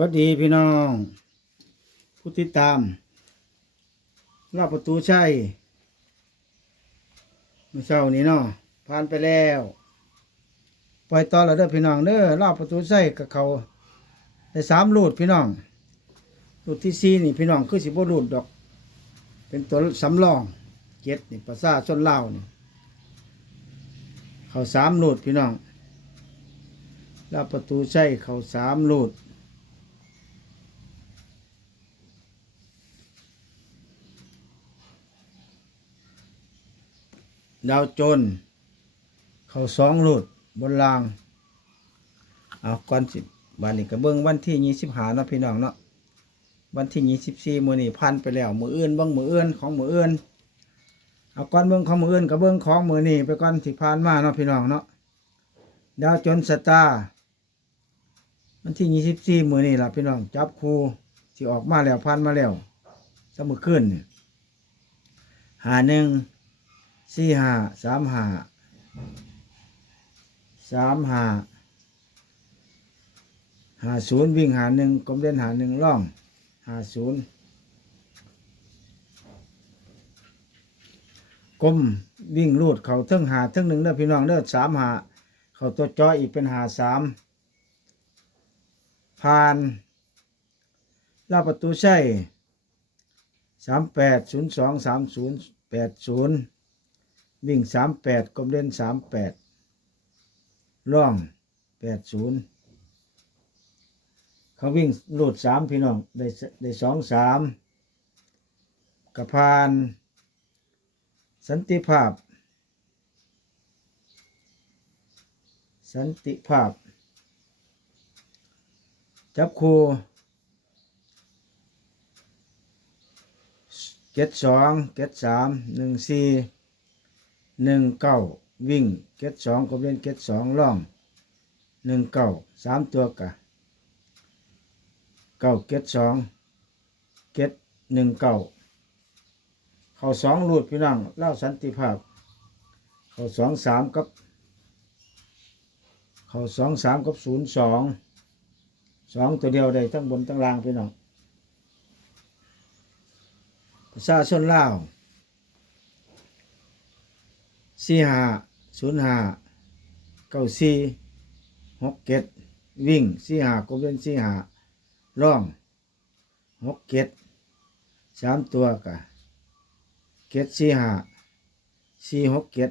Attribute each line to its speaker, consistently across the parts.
Speaker 1: วัสดีพี่น้อง ผู้ติดตามรอบประตูใชัยเมื่อเช้านี้เนาะผ่านไปแล้วปล่อยต่อแล้วเด้อพี่น้องเด้อรอบประตูใชัยกับเขาได้สามลูดพี่น้องลูดที่สี่นี่พี่น้องคือสิบลูดดอก เป็นตัวสำรองเจ็ดนี่ภาษาชนเล่าวนี่เขาสามลูดพี่น้องรอบประตูใชัยเขาสามลูด ดาวโจน เขาสองหลุดบนราง เอาก่อนสิบานนี้ก็เบิ้งวันที่ยี่สิบหาเนาะพี่น้องเนาะวันที่ยี่สิบสี่มือนี่พันไปแล้ว มืออื่นเบิ้งมืออื่นของมืออื่นเอาก่อนเบิ้งของมืออื่นกับเบิ้งของมือนี่ไปก่อนที่ผ่านมาเนาะพี่น้องเนาะดาวจนสตาร์วันที่ยี่สิบสี่มือนี่ล่ะพี่น้องจับครูที่ออกมาแล้วพันมาแล้วจะมือขึ้นหาหนึ่ง สี่ห้าสามห้าสามห้าหาศูนย์วิ่งหาหนึ่งกลมเด่นหาหนึ่งล่องหาศูนย์กลมวิ่งรูดเขาเทิงหาเทิงหนึ่งเด้อพี่น้องเด้อสามหาเขาตัวจออีกเป็นหาสามผ่านลาประตูใช่สามแปดศูนย์สองสามศูนย์แปดศูนย์ วิ่งสามแปดกลมเด่นสามแปดร่องแปดศูนย์เขาวิ่งโหลดสามพี่น้อง ได้สได้สองสามกระพาน สันติภาพ สันติภาพ จับคู่เก็ดสองเก็ดสามหนึ่งสี่ หนึ่งเก้าวิ่งเก็ดสองก็เป็นเก็ดสองล่องหนึ่งเก้าสามตัวกะเก้าเก็ดสองเก็ดหนึ่งเก้าเขาสองรูดพี่น้องเล่าสันติภาพ เขาสองสามกับ เขาสองสามกับศูนย์สองสองตัวเดียวได้ทั้งบนทั้งล่างพี่น้องประชาชนลา สี่ห้าศูนย์ห้าเก้าสี่หกเจ็ดวิ่งสี่ห้าก็เป็นสี่ห้าร่องหกเจ็ดสามตัวกะเจ็ดสี่ห้าสี่หกเจ็ด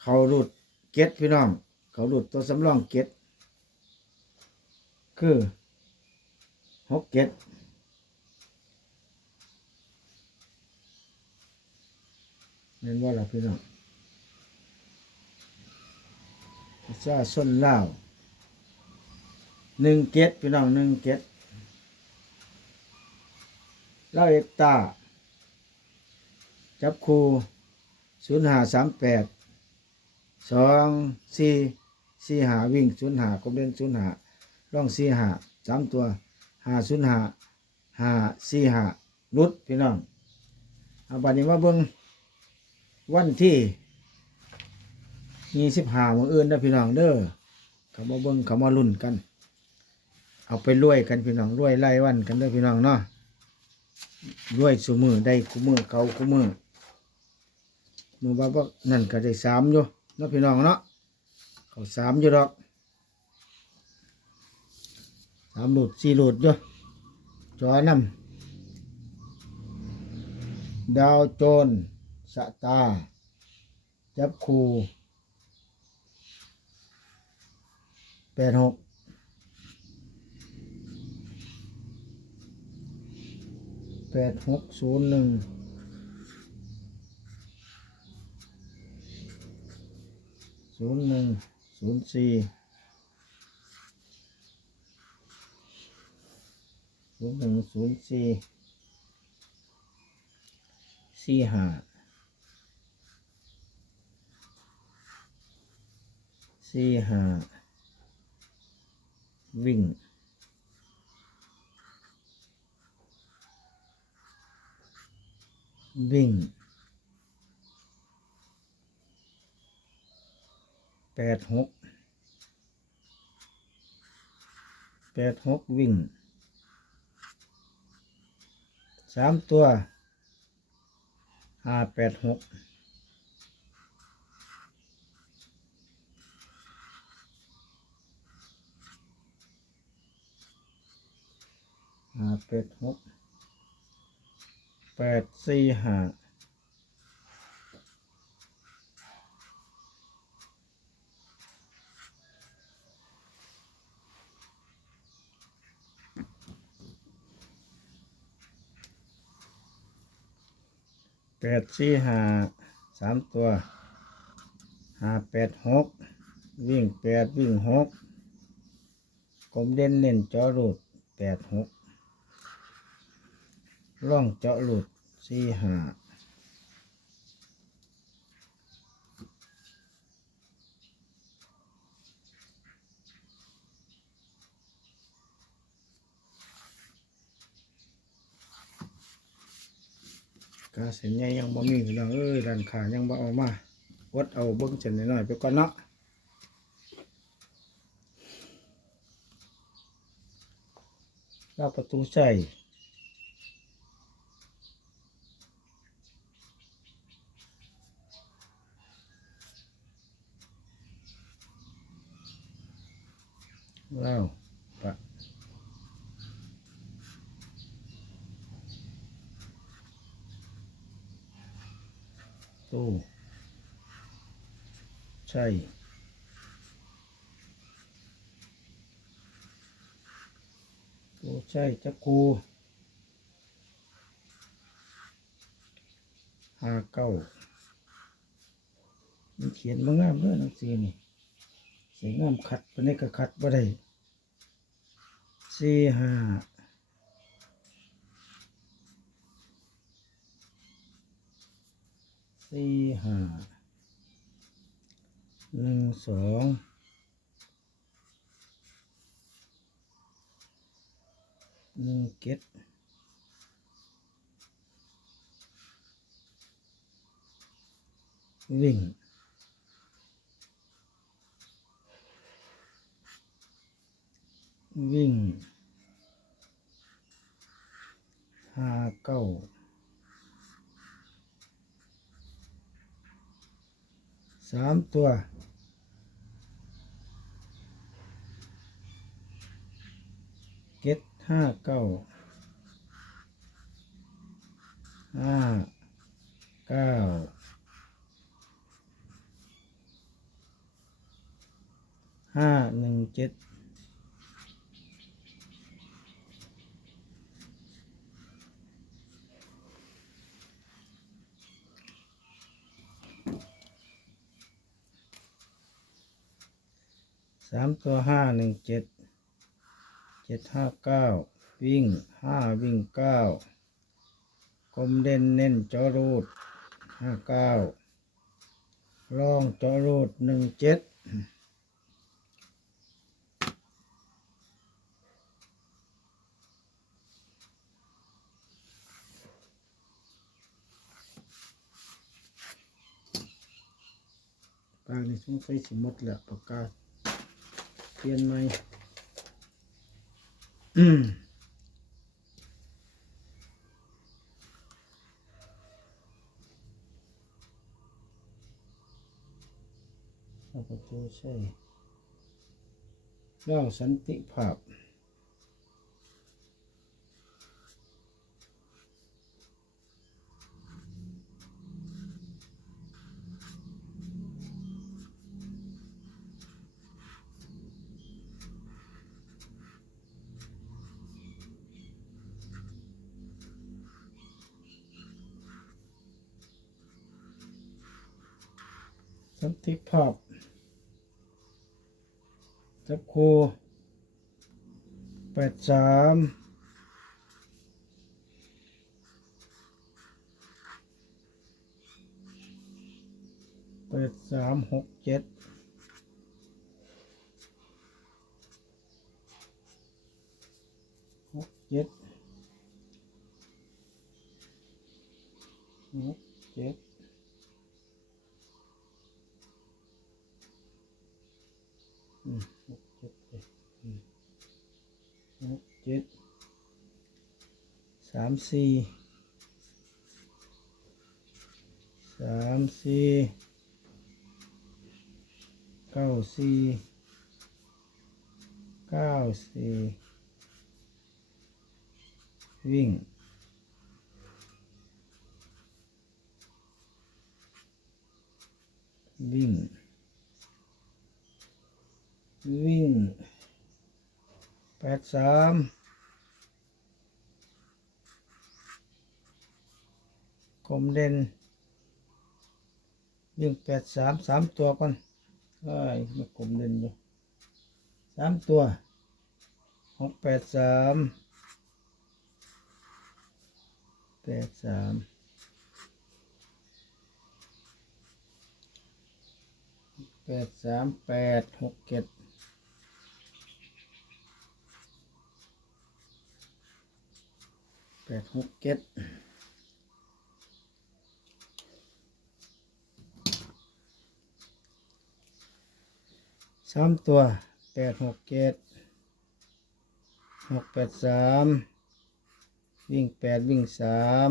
Speaker 1: เขาหลุดเจ็ดพี่น้อง เขาหลุดตัวสำรองเจ็ดคือหกเจ็ด เห็นว่าล่ะพี่น้องประชาชนลาวหนึ่งเก็ดพี่น้องหนึ่งเก็ดเล่าเอกตา จับคูศูนย์หาสามแปดสองสี่สี่หาวิ่งศูนย์หากลมเล่นศูนย์หาร่องสี่หาสามตัวหาศูนย์หาหาสี่หารุดพี่น้องเอาบัดนี้มาเบิ่ง วันที่ยี่สิบห้ามืออื่นนะพี่น้องเด้อเขามาเบิ้งเขามาลุ่นกัน เอาไปรวยกันพี่น้องรวยไล่วันกันเด้อพี่น้องเนาะรวยสูมือได้คู่มือเขาคู่มือมือว่าว่านั่นก็ได้สามอยู่นะพี่น้องเนาะเขาสามอยู่ดอกสามหลุดสี่หลุดอยู่จอนำดาวโจร สตา จับคูแปดหกแปดหกศูนย์หนึ่งศูนย์หนึ่งศูนย์สี่ศูนย์หนึ่งศูนย์สี่สี่ห้า สี่ห้าวิ่งวิ่งแปดหกแปดหกวิ่งสามตัวห้าแปดหก แปดหกแปดสี่ห้าแปดสี่ห้าสามตัวห้าแปดหกวิ่งแปดวิ่งหกกลมเด่นเน้นจาะรูดแปดหก ร่องเจาะรูดสี่หาก็เส้นใหญ่ยังบ่มีพี่น้องเอ้ยร้านค้ายังบ่เอามาวัดเอาเบิ้งเส้นน้อยๆไปก่อนเนาะแล้วประตูใส่ แล้วปะตู้ใช่ตู้ใช่จักกูห้าเก้ามันเขียนมางามเด้อหนังสือนี่เสียงงามขัดไปานนี้ก็ขัดบ่ได้ สี่ห้าสี่ห้าหนึ่งสองหนึ่งเจ็ดวิ่ง วิ่งห้าเก้าสามตัวเก็ดห้าเก้าห้าเก้าห้าหนึ่งเจ็ด สามตัวห้าหนึ่งเจ็ดเจ็ดห้าเก้าวิ่งห้าวิ่งเก้ากลมเด่นเน้นจอรูดห้าเก้าลองจอรูดหนึ่งเจ็ดปากนี่สงสัยสิหมดแล้วปากกาเปลี่ยนไหมอืมเอาประตูใช่เล่าสันติภาพ สันติภาพจับครูแปดสามแปดสามหกเจ็ดหกเจ็ดหกเจ็ด อืมหกเจ็ดเจ็ดอืมาม สี่สามสี่เก้าสี่เก้าสี่วิ่งวิ่งวิ่งแปดสาม กลมเด่นวิ่งแปดสามสามตัวก่อนเอ้ยมันกลมเด่นอยู่สามตัวหกแปดสามแปดสามแปดสามแปดหกเจ็ดแปดหกเจ็ดามตัวแปดหกเจ็ดหกแปดสามวิ่งแปดวิ่งสาม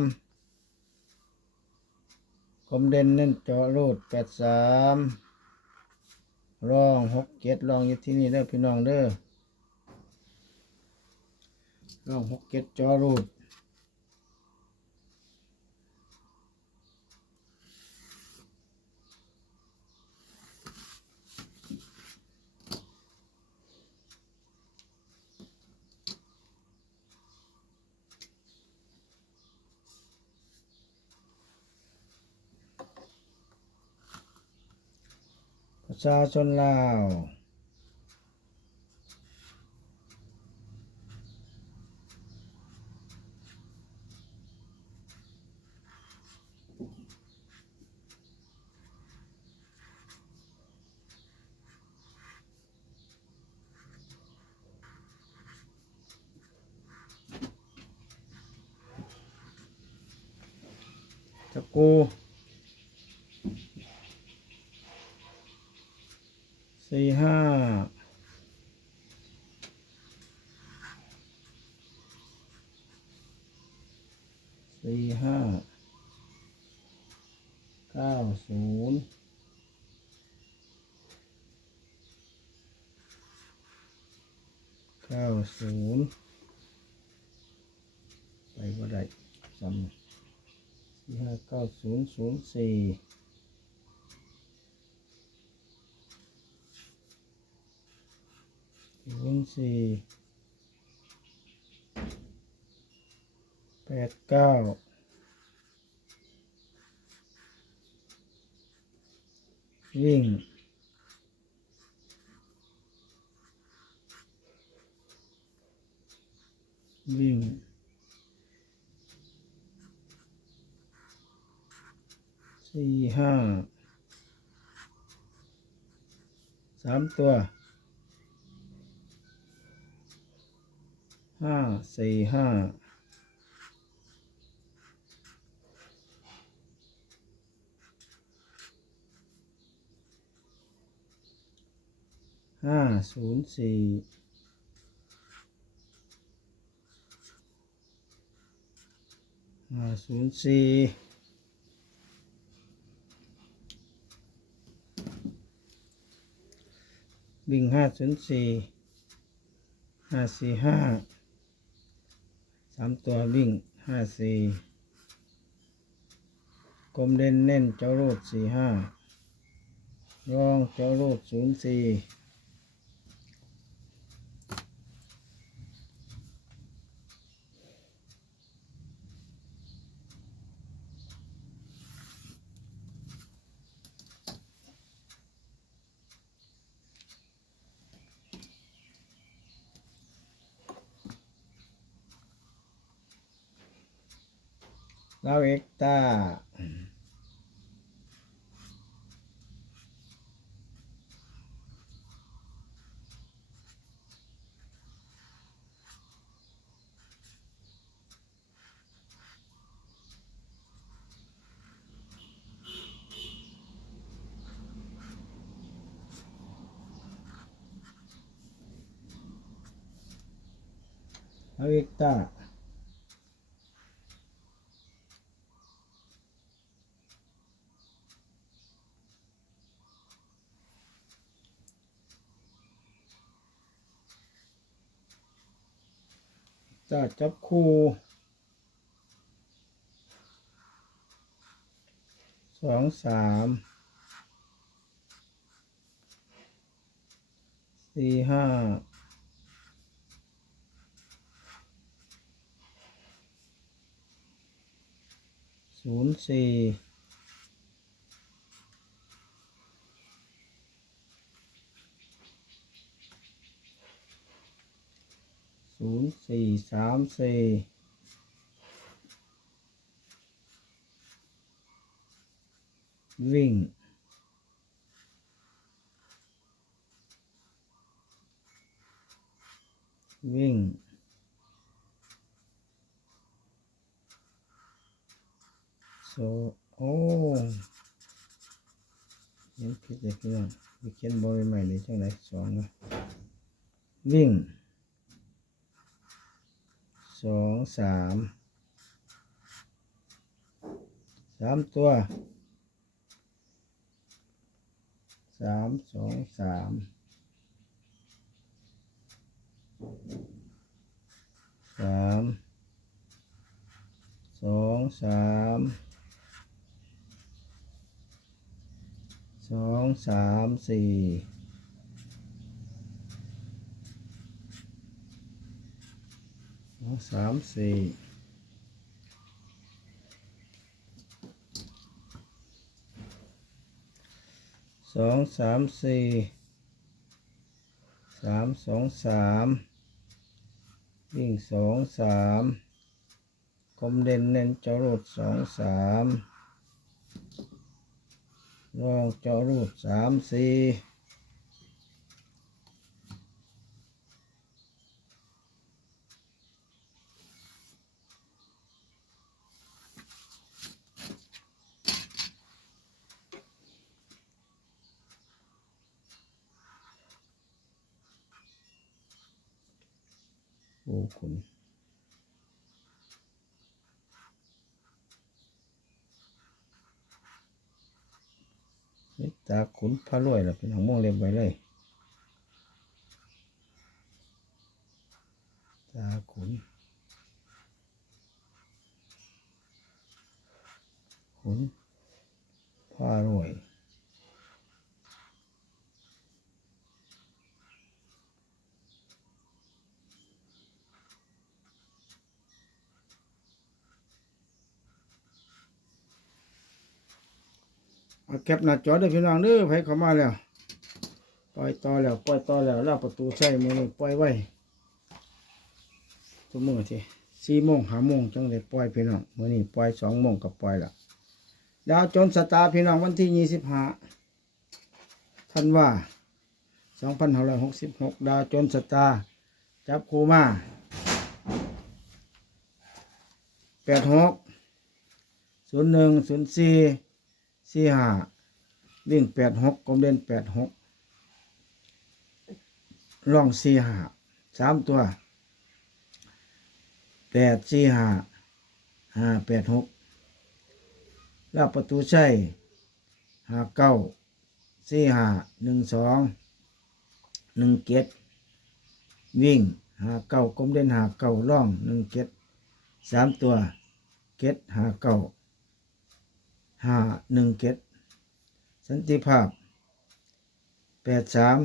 Speaker 1: คมเด่นเน้นเจาะรูดแปดสามรองหกเจ็ดรองอยู่ที่นี่เด้อพี่น้องเด้อรองหกเจ็ดเจาะรูด ประชาชนลาวตะกู สี่ห้าสี่ห้าเก้าศูนย์เก้าศูนย์ไปว่าได้จำสี่ห้าเก้าศูนย์ศูนย์สี่ ศูนย์สี่แปดเก้าวิ่งวิ่งสี่ห้าสามตัว ห้าสี่ห้าห้าศูนย์สี่ห้าศูนย์สี่วิ่งห้าศูนย์สี่ห้าสี่ห้า สามตัววิ่งห้าสี่กลมเด่นเน้นเจ้ารูดสี่ห้ารองเจ้ารูดศูนย์สี่ ลาวเอ็กตาลาวเอ็กตา จะจับคู่สองสามสี่ห้าศูนย์สี่ศูนย์ สี่สามสี่วิ่งวิ่งโซโอ้เขียนผิดเลยพี่น้องไปเขียนบอยใหม่เลยจังไรสองนะวิ่ง สองสามสามตัวสามสองสามสามสองสามสองสามสี่ สองสามสี่สองสามสี่สามสองสามวิ่งสองสามคมเด่นเน้นจรดสองสามรองจรดสามสี่ โอ้คุณตาขุนพระรวยล้วเป็นของม่วงเล็บไว้เลย ตาขุน ขุนพารวย แคปหน้าจอเด้อพี่น้องเด้อไผเข้ามาแล้ว ปล่อยต่อแล้ว ปล่อยต่อแล้วแล้วประตูใส่มือนี่ปล่อยไว้ทุกมือทีสี่โมงห้าโมงจังได้ปล่อยพี่น้องมือนี้ปล่อยสองโมงก็ปล่อยละดาวจนสตาร์พี่น้องวันที่ยี่สิบห้าท่านว่าสองพันหร้อยหกสิบหกดาวจนสตาร์จับคูมาแปดหกศูนย์หนึ่งศูนย์สี่สี่ห้า วิ่งแปดหกกลมเด่นแปดหกล่องสี่ห้าสามตัวแปดสี่ห้าห้าแปดหกแล้วประตูใช่ห้าเก้าสี่ห้าหนึ่งสองหนึ่งเกตวิ่งหาเก้ากลมเด่นหาเก้าล่องหนึ่งเกตสามตัวเกตหาเก้าห้าหนึ่งเจ็ด สันติภาพแปดสาม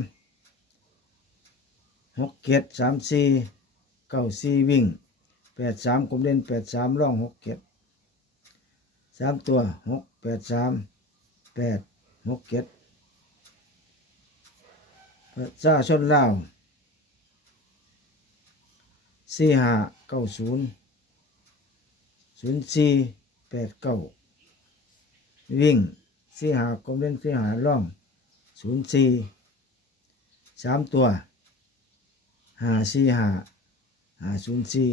Speaker 1: หกเจ็ดสามสี่เก้าสี่วิ่งแปดสามกลมเด่นแปดสามร่องหกเจ็ดสามตัวหกแปดสามแปดหกเจ็ดประชาชนลาวสี่ห้าเก้าศูนย์ศูนย์สี่แปดเก้าวิ่ง สี่หากลมเล่นสี่หาล่องศูนย์สี่สามตัวหาสี่หาหาศูนย์สี่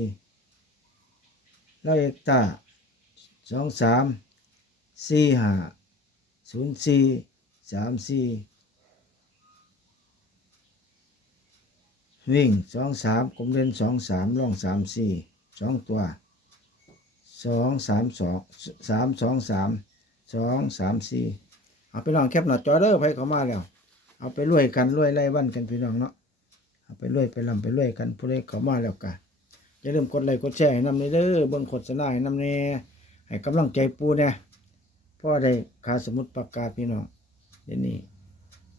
Speaker 1: แล้วเอกตาสองสามสี่หาศูนย์สี่สามสี่วิ่งสองสามกลมเล่นสองสามล่องสามสี่สองตัวสองสามสองสามสองสาม สองสามสี่เอาไปลองแคปหน้าจอเด้อไปเขามาแล้ว เอาไปรวยกันรวยไล่วันกันพี่น้องเนาะเอาไปรวยไปลำไปรวยกันผู้ใดเขามาแล้วกันอย่าลืมกดไลค์กดแชร์ให้นำเด้อเบิ่งโฆษณาให้นำแน่ให้กำลังใจปูแน่เพราะได้คาสมุดปากกาพี่น้องเดี๋ยวนี้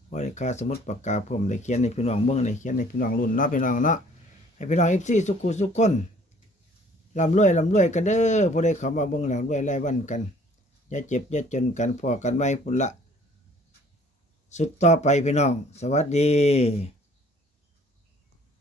Speaker 1: พราะได้คาสมุดปากกาผมได้เขียนให้พี่น้องเบิ่งได้เขียนให้พี่น้องรุ่นเนาะพี่น้องเนาะให้พี่น้อง FC สุขุสุขคนร่ำรวยร่ำรวยกันเด้อผู้ใดเขามาเบิ่งแล้วรวยรายวันกัน อย่าเจ็บอย่าจนกันพอกันไว้พุ่นละ สุดต่อไปพี่น้อง สวัสดี